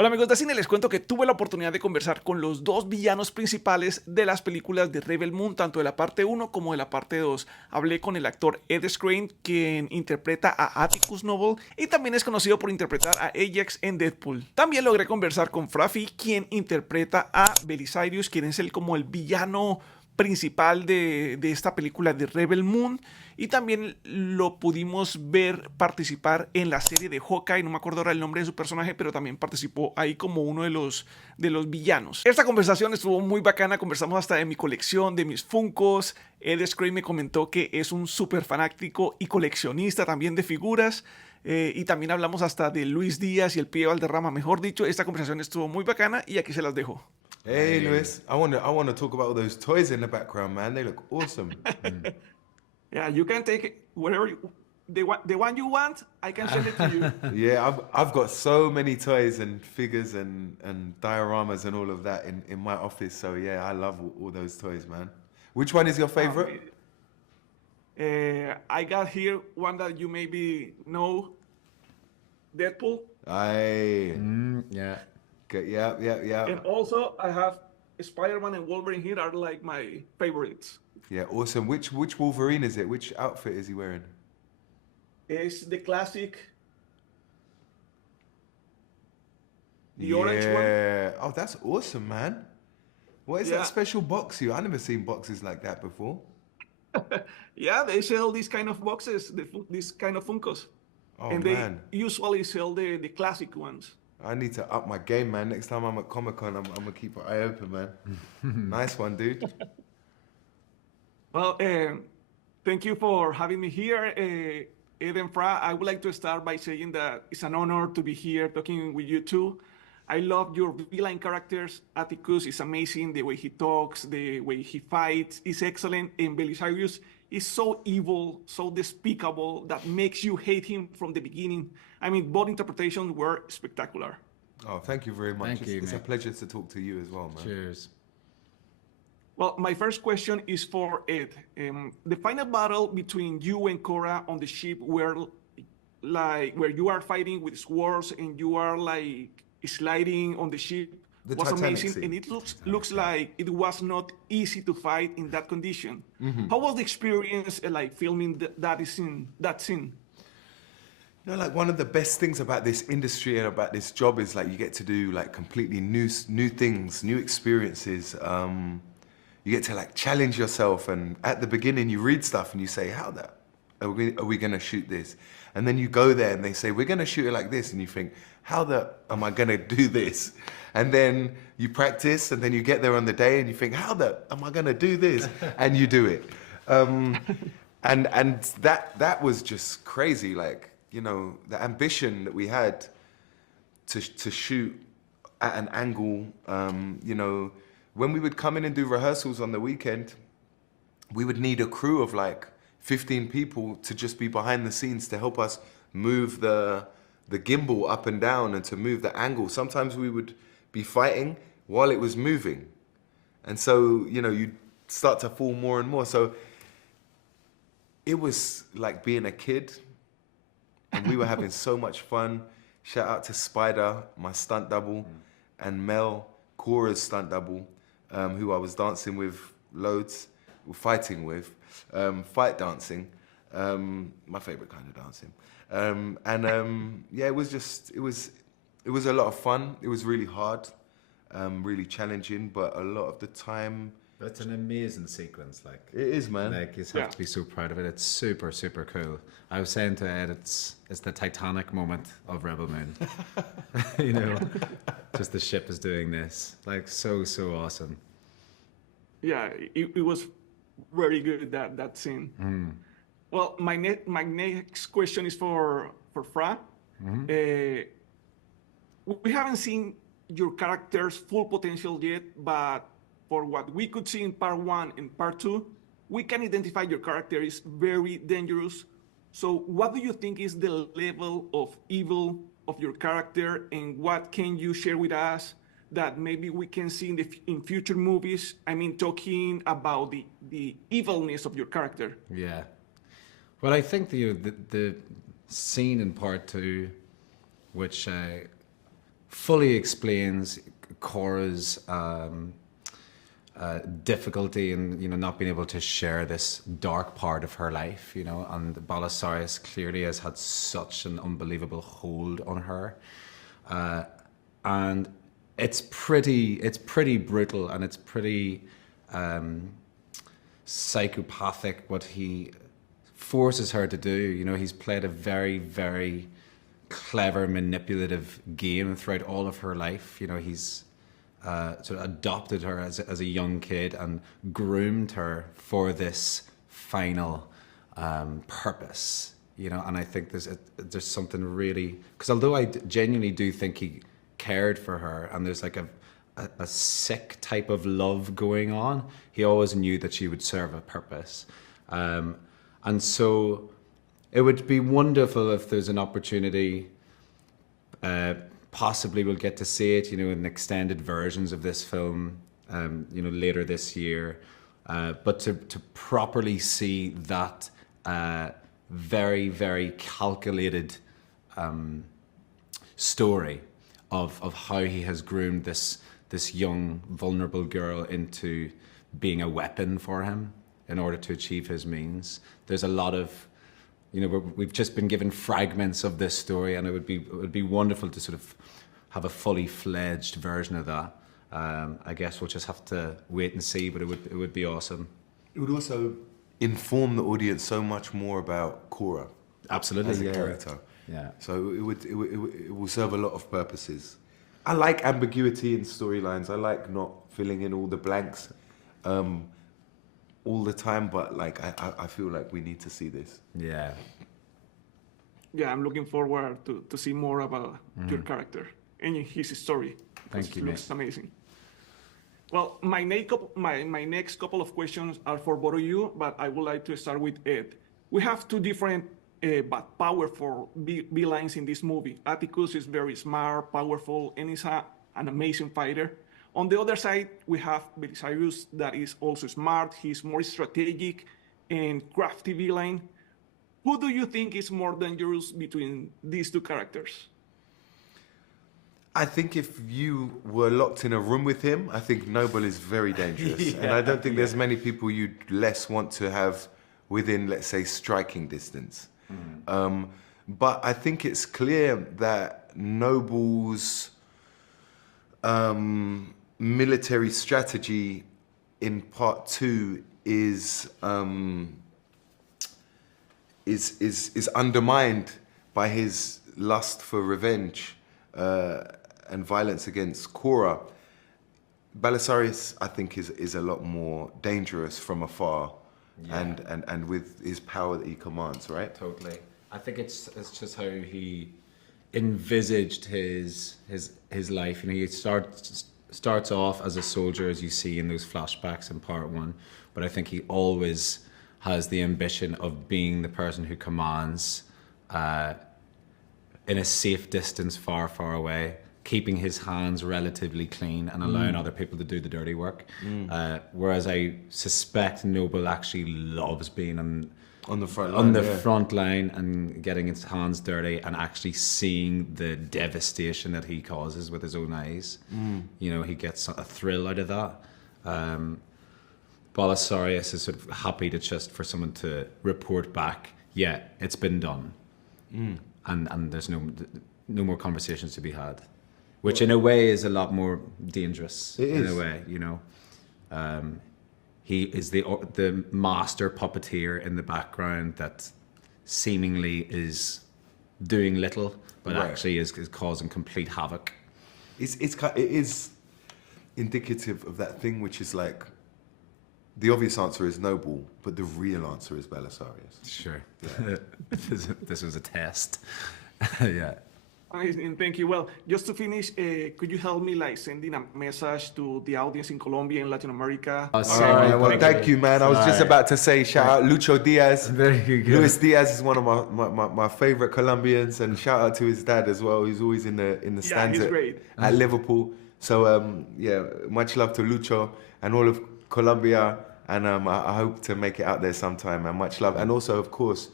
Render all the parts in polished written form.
Hola amigos de cine, les cuento que tuve la oportunidad de conversar con los dos villanos principales de las películas de Rebel Moon, tanto de la parte 1 como de la parte 2. Hablé con el actor Ed Skrein, quien interpreta a Atticus Noble y también es conocido por interpretar a Ajax en Deadpool. También logré conversar con Fra Fee, quien interpreta a Belisarius, quien es como el villano principal de esta película de Rebel Moon, y también lo pudimos ver participar en la serie de Hawkeye. No me acuerdo ahora el nombre de su personaje, pero también participó ahí como uno de los villanos. Esta conversación estuvo muy bacana, conversamos hasta de mi colección, de mis Funkos. Ed Skrein me comentó que es un súper fanático y coleccionista también de figuras. Y también hablamos hasta de Luis Díaz y el Pie Valderrama. Mejor dicho, esta conversación estuvo muy bacana y aquí se las dejo. Hey, Luis, I want to talk about all those toys in the background, man. They look awesome. Yeah, you can take it whatever the one you want. I can send it to you. Yeah, I've got so many toys and figures and dioramas and all of that in my office. So yeah, I love all those toys, man. Which one is your favorite? I got here one that you maybe know, Deadpool. Aye. Yeah. Okay, yeah. And also I have Spider-Man and Wolverine here are like my favorites. Yeah, awesome. Which Wolverine is it? Which outfit is he wearing? It's the classic, the orange one. Yeah. Oh, that's awesome, man. What is that special box I never seen boxes like that before. Yeah, they sell these kind of boxes, these kind of Funkos. Oh, and man. They usually sell the classic ones. I need to up my game, man. Next time I'm at Comic-Con, I'm going to keep an eye open, man. Nice one, dude. Well, thank you for having me here, Ed and Fra. I would like to start by saying that it's an honor to be here talking with you two. I love your villain characters. Atticus is amazing. The way he talks, the way he fights is excellent. And Belisarius is so evil, so despicable that makes you hate him from the beginning. I mean, both interpretations were spectacular. Oh, thank you very much. Thank you, it's a mate. pleasure to talk to you as well, man. Cheers. Well, my first question is for Ed. The final battle between you and Cora on the ship where you are fighting with swords and you are like sliding on the ship was Titanic amazing. scene. And it looks like it was not easy to fight in that condition. How was the experience like filming that scene? You know, like one of the best things about this industry and about this job is like you get to do like completely new things, new experiences. You get to like challenge yourself, and at the beginning you read stuff and you say, how that are we gonna shoot this? And then you go there and they say, we're gonna shoot it like this, and you think, how the am I gonna do this? And then you practice, and then you get there on the day and you think, how the am I gonna do this? And you do it. And that was just crazy. Like, you know, the ambition that we had to shoot at an angle, you know, when we would come in and do rehearsals on the weekend, we would need a crew of like 15 people to just be behind the scenes to help us move the gimbal up and down and to move the angle. Sometimes we would be fighting while it was moving. And so, you know, you'd start to fall more and more. So it was like being a kid, and we were having so much fun. Shout out to Spider, my stunt double, and Mel, Cora's stunt double, who I was dancing with loads, fighting with, fight dancing, my favorite kind of dancing. Yeah, it was a lot of fun. It was really hard, really challenging, but a lot of the time. That's an amazing sequence. Like It is, man. Like you have to be so proud of it. It's super, super cool. I was saying to Ed, it's the Titanic moment of Rebel Moon. You know, just the ship is doing this. Like so awesome. Yeah, it was very good that scene. Well, my next question is for Fra. We haven't seen your character's full potential yet, but for what we could see in part 1 and part 2, we can identify your character is very dangerous. So what do you think is the level of evil of your character, and what can you share with us that maybe we can see in future movies? I mean, talking about the evilness of your character. Yeah. Well, I think the scene in part 2, which fully explains Cora's difficulty in, you know, not being able to share this dark part of her life, you know, and Belisarius clearly has had such an unbelievable hold on her, and it's pretty brutal, and it's pretty psychopathic what he forces her to do. You know, he's played a very, very clever, manipulative game throughout all of her life. You know, he's sort of adopted her as a young kid and groomed her for this final purpose. You know, and I think there's something really, because although I genuinely do think he cared for her, and there's like a sick type of love going on, he always knew that she would serve a purpose. And so it would be wonderful if there's an opportunity, possibly we'll get to see it, you know, in extended versions of this film, you know, later this year. But to properly see that very, very calculated story of how he has groomed this young, vulnerable girl into being a weapon for him in order to achieve his means. There's a lot of, you know, we've just been given fragments of this story, and it would be wonderful to sort of have a fully fledged version of that. I guess we'll just have to wait and see, but it would be awesome. It would also inform the audience so much more about Cora. Absolutely, as a character. Yeah. So it will serve a lot of purposes. I like ambiguity in storylines. I like not filling in all the blanks all the time, but like I feel like we need to see this. Yeah. Yeah, I'm looking forward to see more about your character and his story. Thank you, It looks amazing. Well, my next couple of questions are for both of you, but I would like to start with Ed. We have two different but powerful villains in this movie. Atticus is very smart, powerful, and is an amazing fighter. On the other side, we have Belisarius that is also smart. He's more strategic and crafty villain. Who do you think is more dangerous between these two characters? I think if you were locked in a room with him, I think Noble is very dangerous. And I don't think there's many people you'd less want to have within, let's say, striking distance. But I think it's clear that Noble's military strategy in part 2 is undermined by his lust for revenge and violence against Cora. Belisarius, I think, is a lot more dangerous from afar, and with his power that he commands, right? Totally. I think it's just how he envisaged his life. You know, he starts off as a soldier, as you see in those flashbacks in part 1, but I think he always has the ambition of being the person who commands in a safe distance, far, far away, keeping his hands relatively clean and allowing other people to do the dirty work. Whereas I suspect Noble actually loves being on the front line and getting his hands dirty and actually seeing the devastation that he causes with his own eyes. You know, he gets a thrill out of that. Belisarius is sort of happy to just for someone to report back, yeah, it's been done. And there's no more conversations to be had. Which in a way is a lot more dangerous. It is. In a way, you know. He is the master puppeteer in the background that seemingly is doing little, but actually is causing complete havoc. It is indicative of that thing which is like, the obvious answer is Noble, but the real answer is Belisarius. Sure. Yeah. This was a test. Yeah. Amazing, thank you. Well, just to finish, could you help me like sending a message to the audience in Colombia and Latin America? Sorry. Well, thank you, man. I was just about to say, shout out Lucho Diaz. Very good. Luis Diaz is one of my favorite Colombians, and shout out to his dad as well. He's always in the stands at Liverpool. So yeah, much love to Lucho and all of Colombia, and I hope to make it out there sometime. And much love, and also of course,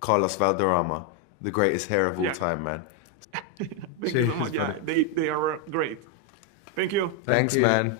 Carlos Valderrama, the greatest hair of all time, man. Thank you so Cheers, much. Yeah, buddy. they are great. Thank you. Thanks, you. man.